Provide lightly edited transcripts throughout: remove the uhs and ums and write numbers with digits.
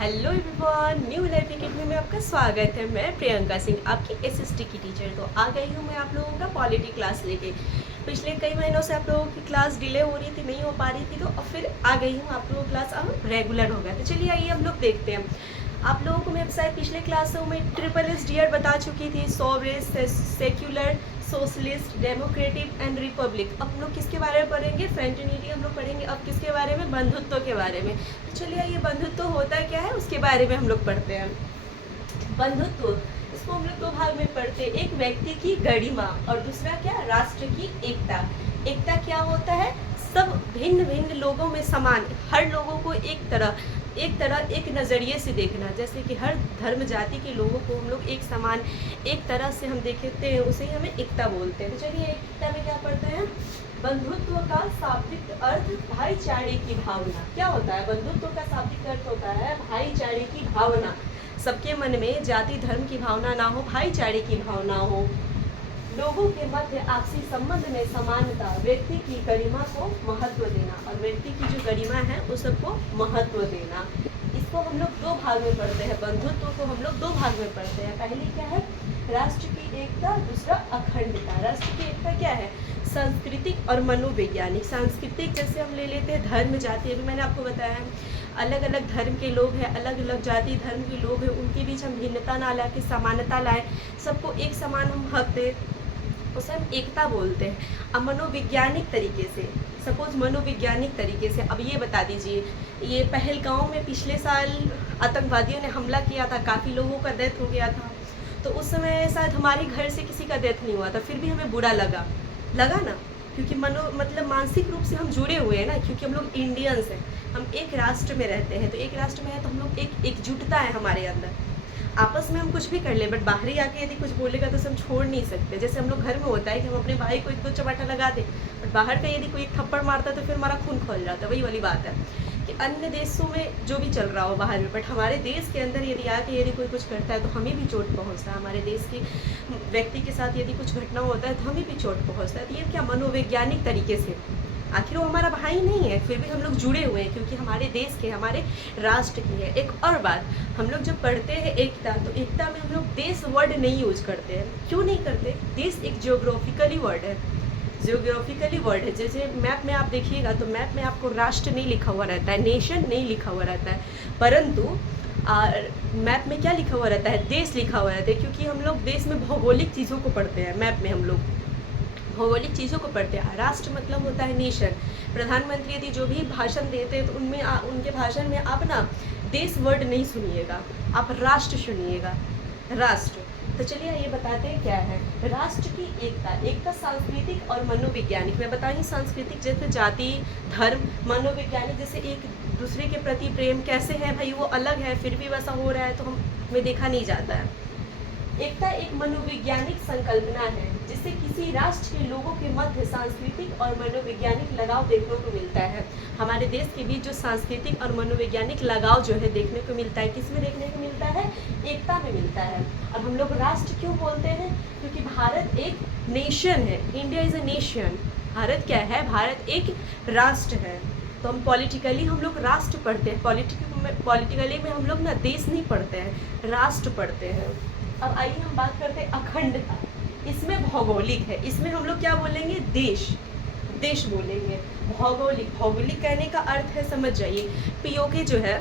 Hello everyone, new life academy में आपका स्वागत है। मैं प्रियंका सिंह, आपकी एसएसटी की टीचर। तो आ गई हूँ मैं आप लोगों का पॉलिटी क्लास लेके। पिछले कई महीनों से आप लोगों की क्लास डिले हो रही थी, नहीं हो पा रही थी, तो अब फिर आ गई हूँ। आप लोगों की क्लास अब रेगुलर हो गया। तो चलिए आइए हम लोग देखते हैं। आप लोगों को मैं शायद पिछले क्लासों में SSSD बता चुकी थी, sovereign, secular, socialist, democratic and Republic. अब हम लोग किसके बारे में पढ़ेंगे? फ्रेटर्निटी हम लोग पढ़ेंगे। अब किसके बारे में? बंधुत्व के बारे में। तो चलिए ये बंधुत्व होता क्या है उसके बारे में हम लोग पढ़ते हैं। बंधुत्व, इसको हम लोग दो भाग में पढ़ते हैं। एक व्यक्ति की गरिमा और दूसरा क्या? राष्ट्र की एकता। एकता क्या होता है? सब भिन्न भिन्न लोगों में समान, हर लोगों को एक नज़रिए से देखना। जैसे कि हर धर्म जाति के लोगों को हम लोग एक समान, एक तरह से हम देखते हैं, उसे ही हमें एकता बोलते हैं। तो चलिए एकता में क्या पढ़ते हैं? बंधुत्व का शाब्दिक अर्थ भाईचारे की भावना। क्या होता है? बंधुत्व का शाब्दिक अर्थ होता है भाईचारे की भावना। सबके मन में जाति धर्म की भावना ना हो, भाईचारे की भावना हो। लोगों के मध्य आपसी संबंध में समानता, व्यक्ति की गरिमा को महत्व देना, और व्यक्ति की जो गरिमा है उस सबको महत्व देना। इसको हम लोग दो भाग में पढ़ते हैं। बंधुत्व को हम लोग दो भाग में पढ़ते हैं। पहली क्या है? राष्ट्र की एकता, दूसरा अखंडता। राष्ट्र की एकता क्या है? सांस्कृतिक और मनोवैज्ञानिक। सांस्कृतिक जैसे हम ले लेते हैं धर्म जाति, अभी मैंने आपको बताया है अलग अलग धर्म के लोग हैं, अलग अलग जाति धर्म के लोग हैं, उनके बीच हम भिन्नता ना ला के समानता लाएं, सबको एक समान हम हक दें, उसे हम एकता बोलते हैं। अब मनोवैज्ञानिक तरीके से, सपोज मनोवैज्ञानिक तरीके से, अब ये बता दीजिए, ये पहलगांव में पिछले साल आतंकवादियों ने हमला किया था, काफ़ी लोगों का डेथ हो गया था। तो उस समय शायद हमारे घर से किसी का डेथ नहीं हुआ था, फिर भी हमें बुरा लगा ना, क्योंकि मतलब मानसिक रूप से हम जुड़े हुए हैं ना, क्योंकि हम लोग इंडियंस हैं, हम एक राष्ट्र में रहते हैं। तो एक राष्ट्र में है तो हम लोग एकजुटता है हमारे अंदर। आपस में हम कुछ भी कर ले, बट बाहरी आके यदि कुछ बोलेगा तो हम छोड़ नहीं सकते। जैसे हम लोग घर में होता है कि हम अपने भाई को एक दो चपाटा लगा दें, बट बाहर का यदि कोई एक थप्पड़ मारता है तो फिर हमारा खून खोल जाता है। वही वाली बात है कि अन्य देशों में जो भी चल रहा हो बाहर में, बट हमारे देश के अंदर यदि आके यदि कोई कुछ करता है तो हमें भी चोट पहुंचता है। हमारे देश के व्यक्ति के साथ यदि कुछ घटना होता है तो हमें भी चोट पहुंचता है। तो ये क्या? मनोवैज्ञानिक तरीके से, आखिर वो हमारा भाई नहीं है, फिर भी हम लोग जुड़े हुए हैं क्योंकि हमारे देश के, हमारे राष्ट्र की है। एक और बात, हम लोग जब पढ़ते हैं एकता, तो एकता में हम लोग देश वर्ड नहीं यूज करते हैं। क्यों नहीं करते? देश एक जियोग्राफिकली वर्ड है, जियोग्राफिकली वर्ड है। जैसे मैप में आप देखिएगा तो मैप में आपको राष्ट्र नहीं लिखा हुआ रहता है, नेशन नहीं लिखा हुआ रहता है, परंतु मैप में क्या लिखा हुआ रहता है? देश लिखा हुआ रहता है, क्योंकि हम लोग देश में भौगोलिक चीज़ों को पढ़ते हैं। मैप में हम लोग भौगोलिक चीज़ों को पढ़ते हैं। राष्ट्र मतलब होता है नेशन। प्रधानमंत्री यदि जो भी भाषण देते हैं तो उनमें उनके भाषण में आप ना देश वर्ड नहीं सुनिएगा, आप राष्ट्र सुनिएगा, राष्ट्र। तो चलिए ये बताते हैं क्या है राष्ट्र की एकता। एकता सांस्कृतिक और मनोवैज्ञानिक। मैं बताऊँगी सांस्कृतिक जैसे जाति धर्म, मनोवैज्ञानिक जैसे एक दूसरे के प्रति प्रेम कैसे है भाई, वो अलग है फिर भी वैसा हो रहा है तो हमें देखा नहीं जाता है। एकता एक मनोवैज्ञानिक संकल्पना है जिससे किसी राष्ट्र के लोगों के मध्य सांस्कृतिक और मनोवैज्ञानिक लगाव देखने को मिलता है। हमारे देश के बीच जो सांस्कृतिक और मनोवैज्ञानिक लगाव जो है देखने को मिलता है, किसमें देखने को मिलता है? एकता में मिलता है। अब हम लोग राष्ट्र क्यों बोलते हैं? क्योंकि भारत एक नेशन है, India is a nation. Bharat क्या है? भारत एक राष्ट्र है। तो हम पॉलिटिकली हम लोग राष्ट्र पढ़ते हैं, पॉलिटिकली में हम लोग ना देश नहीं पढ़ते हैं, राष्ट्र पढ़ते हैं। अब आइए हम बात करते हैं अखंडता। इसमें भौगोलिक है, इसमें हम लोग क्या बोलेंगे? देश, देश बोलेंगे। भौगोलिक, भौगोलिक कहने का अर्थ है, समझ जाइए, पीओके जो है,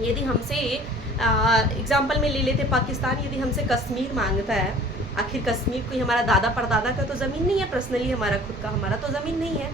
यदि हमसे एग्जाम्पल में ले लेते पाकिस्तान, यदि हमसे कश्मीर मांगता है, आखिर कश्मीर कोई हमारा दादा परदादा का तो ज़मीन नहीं है, पर्सनली हमारा खुद का हमारा तो ज़मीन नहीं है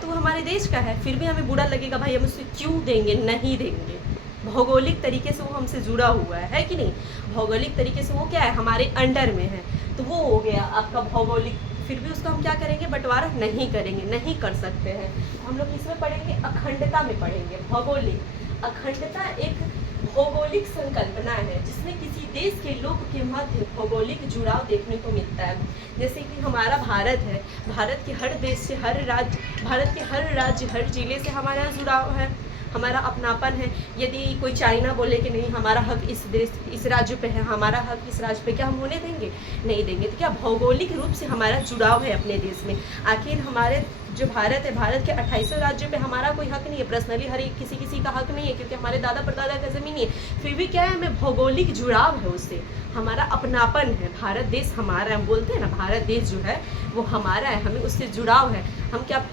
तो वो हमारे देश का है, फिर भी हमें बुरा लगेगा, भाई हम उससे क्यों देंगे? नहीं देंगे। भौगोलिक तरीके से वो हमसे जुड़ा हुआ है कि नहीं? भौगोलिक तरीके से वो क्या है? हमारे अंडर में है, तो वो हो गया आपका भौगोलिक। फिर भी उसका हम क्या करेंगे? बंटवारा नहीं करेंगे, नहीं कर सकते हैं। हम लोग किसमें पढ़ेंगे? अखंडता में पढ़ेंगे। भौगोलिक, अखंडता एक भौगोलिक संकल्पना है जिसमें किसी देश के लोग के मध्य भौगोलिक जुड़ाव देखने को मिलता है। जैसे कि हमारा भारत है, भारत के हर देश से, हर राज्य, भारत के हर राज्य, हर जिले से हमारा जुड़ाव है, हमारा अपनापन है। यदि कोई चाइना बोले कि नहीं हमारा हक इस देश इस राज्य पे है, हमारा हक इस राज्य पे, क्या हम होने देंगे? नहीं देंगे। तो क्या भौगोलिक रूप से हमारा जुड़ाव है अपने देश में। आखिर हमारे जो भारत है, भारत के 28 राज्यों पे हमारा कोई हक नहीं है, पर्सनली हर एक किसी का हक नहीं है, क्योंकि हमारे दादा परदादा का ज़मीन नहीं है। फिर भी क्या है, हमें भौगोलिक जुड़ाव है उससे, हमारा अपनापन है, भारत देश हमारा, हम बोलते हैं ना भारत देश जो है वो हमारा है, हमें उससे जुड़ाव है। हम क्या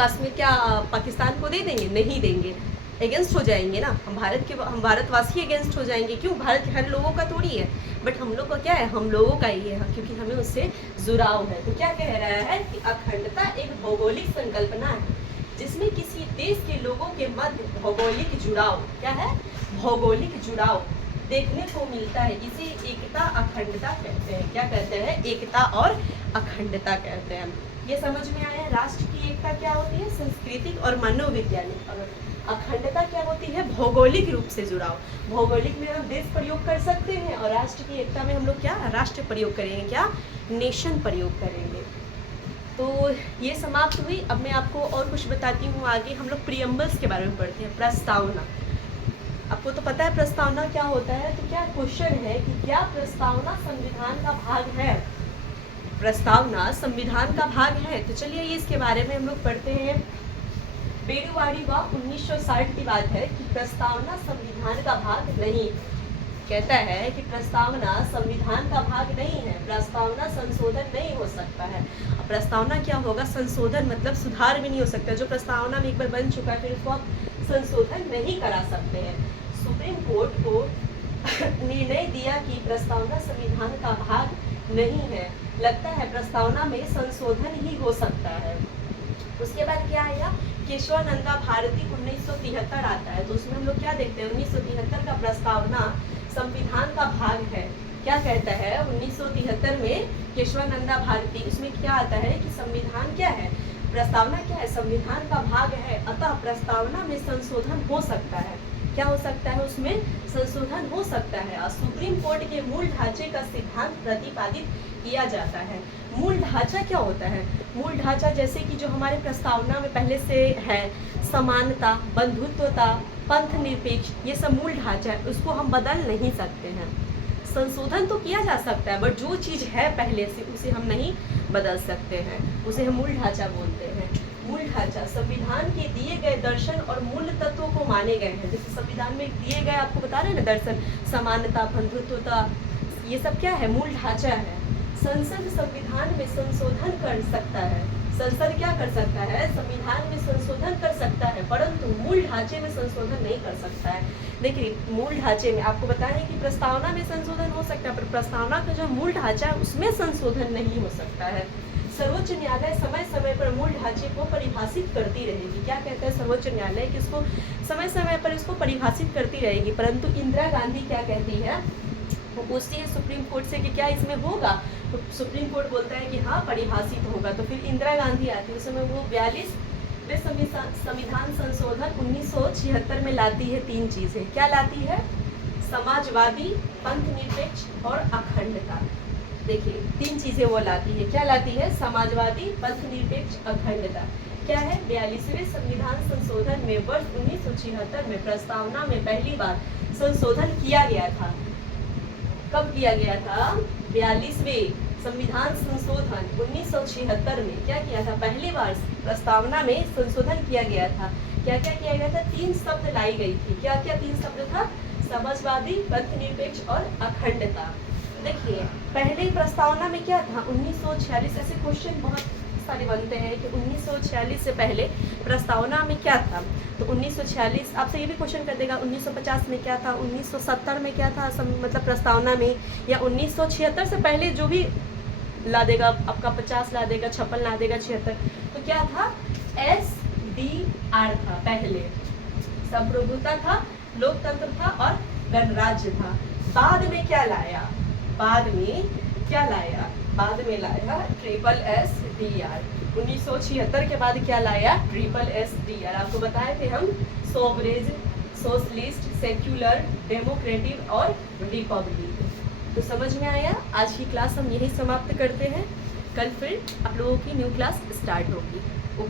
कश्मीर क्या पाकिस्तान को दे देंगे? नहीं देंगे, अगेंस्ट हो जाएंगे ना, हम भारतवासी अगेंस्ट हो जाएंगे। क्यों? भारत के हर लोगों का थोड़ी है, बट हम लोग का क्या है, हम लोगों का ही है, क्योंकि हमें उससे जुड़ाव है। तो क्या कह रहा है कि अखंडता एक भौगोलिक संकल्पना है जिसमें किसी देश के लोगों के मध्य भौगोलिक जुड़ाव, क्या है, भौगोलिक जुड़ाव देखने को मिलता है। इसे एकता अखंडता कहते हैं। क्या कहते हैं? एकता और अखंडता कहते हैं। ये समझ में आया? राष्ट्र की एकता क्या होती है? सांस्कृतिक और मनोवैज्ञानिक। और अखंडता क्या होती है? भौगोलिक रूप से जुड़ाव। भौगोलिक में हम देश प्रयोग कर सकते हैं, और राष्ट्र की एकता में हम लोग क्या राष्ट्र प्रयोग करेंगे, क्या नेशन प्रयोग करेंगे। तो ये समाप्त हुई। अब मैं आपको और कुछ बताती हूँ आगे। हम लोग प्रीएम्बल्स के बारे में पढ़ते हैं। प्रस्तावना, आपको तो पता है प्रस्तावना क्या होता है। तो क्या क्वेश्चन है कि क्या प्रस्तावना संविधान का भाग है? प्रस्तावना संविधान का भाग है। तो चलिए ये इसके बारे में हम लोग पढ़ते हैं। बेरुवाड़ी व 1960 की बात है कि प्रस्तावना संविधान का भाग नहीं, कहता है कि प्रस्तावना संविधान का भाग नहीं है, प्रस्तावना संशोधन नहीं हो सकता है। अब प्रस्तावना क्या होगा? संशोधन मतलब सुधार भी नहीं हो सकता। जो प्रस्तावना में एक बार बन चुका है फिर उसको आप संशोधन नहीं करा सकते हैं। सुप्रीम कोर्ट को निर्णय दिया कि प्रस्तावना संविधान का भाग नहीं है। लगता है प्रस्तावना में संशोधन ही हो सकता है। उसके बाद क्या आएगा? केशवानंदा भारती 1973 आता है। तो उसमें हम लोग क्या देखते हैं? 1973 का प्रस्तावना संविधान का भाग है। क्या कहता है? 1973 में केशवानंदा भारती, उसमें क्या आता है कि संविधान क्या है, प्रस्तावना क्या है, संविधान का भाग है, अतः प्रस्तावना में संशोधन हो सकता है। क्या हो सकता है? उसमें संशोधन हो सकता है। और सुप्रीम कोर्ट के मूल ढांचे का सिद्धांत प्रतिपादित किया जाता है। मूल ढांचा क्या होता है? मूल ढांचा जैसे कि जो हमारे प्रस्तावना में पहले से है, समानता, बंधुत्वता, पंथ निरपेक्ष, ये सब मूल ढांचा है, उसको हम बदल नहीं सकते हैं। संशोधन तो किया जा सकता है, बट जो चीज़ है पहले से उसे हम नहीं बदल सकते हैं, उसे हम मूल ढांचा बोलते हैं। मूल ढांचा संविधान के दिए गए दर्शन और मूल तत्वों को माने गए हैं। जैसे संविधान में दिए गए, आपको बता रहे हैं ना, दर्शन, समानता, बंधुत्वता, ये सब क्या है? मूल ढांचा है। संसद संविधान में संशोधन कर सकता है। संसद क्या कर सकता है? संविधान में संशोधन कर सकता है, परंतु मूल ढांचे में संशोधन नहीं कर सकता है। देखिए मूल ढांचे में आपको बताएं कि प्रस्तावना में संशोधन हो सकता है, पर प्रस्तावना का जो मूल ढांचा है उसमें संशोधन नहीं हो सकता है। सर्वोच्च न्यायालय समय समय पर मूल ढांचे को परिभाषित करती रहेगी। क्या कहता है सर्वोच्च न्यायालय? कि इसको समय समय पर इसको परिभाषित करती रहेगी। परंतु इंदिरा गांधी क्या कहती है? वो पूछती है सुप्रीम कोर्ट से कि क्या इसमें होगा, तो सुप्रीम कोर्ट बोलता है कि हाँ परिभाषित होगा। तो फिर इंदिरा गांधी आती है, उस समय वो 42वें संविधान संशोधन 1976 में लाती है। 3 चीज़ें क्या लाती है? समाजवादी, पंथ निरपेक्ष और अखंडता। देखिए 3 चीज़ें वो लाती है। क्या लाती है? समाजवादी, पंथ निरपेक्ष, अखंडता। क्या है? 42वें संविधान संशोधन में वर्ष 1976 में प्रस्तावना में पहली बार संशोधन किया गया था। कब किया गया था? 42वें संविधान संशोधन 1976 में क्या किया था? पहली बार प्रस्तावना में संशोधन किया गया था। क्या क्या किया गया था? 3 शब्द लाई गई थी। क्या क्या 3 शब्द था? समाजवादी, पंथ निरपेक्ष और अखंडता। देखिए पहले प्रस्तावना में क्या था? 1946। ऐसे क्वेश्चन बहुत सारे बनते हैं कि 1946 से पहले प्रस्तावना में क्या था। तो 1946 आपसे ये भी क्वेश्चन कर देगा 1950 में क्या था, 1970 में क्या था, मतलब प्रस्तावना में, या 1976 से पहले जो भी ला देगा आपका 50 ला देगा, 56 ला देगा, 76। तो क्या था? SDR था। पहले संप्रभुता था, लोकतंत्र था और गणराज्य था। बाद में क्या लाया? बाद में क्या लाया? बाद में लाया SSSDR। 1976 के बाद क्या लाया? SSSDR। आपको बताए थे हम सोवरेज, सोशलिस्ट, सेक्युलर, डेमोक्रेटिक और रिपब्लिक। तो समझ में आया? आज की क्लास हम यही समाप्त करते हैं। कल फिर आप लोगों की न्यू क्लास स्टार्ट होगी। ओके।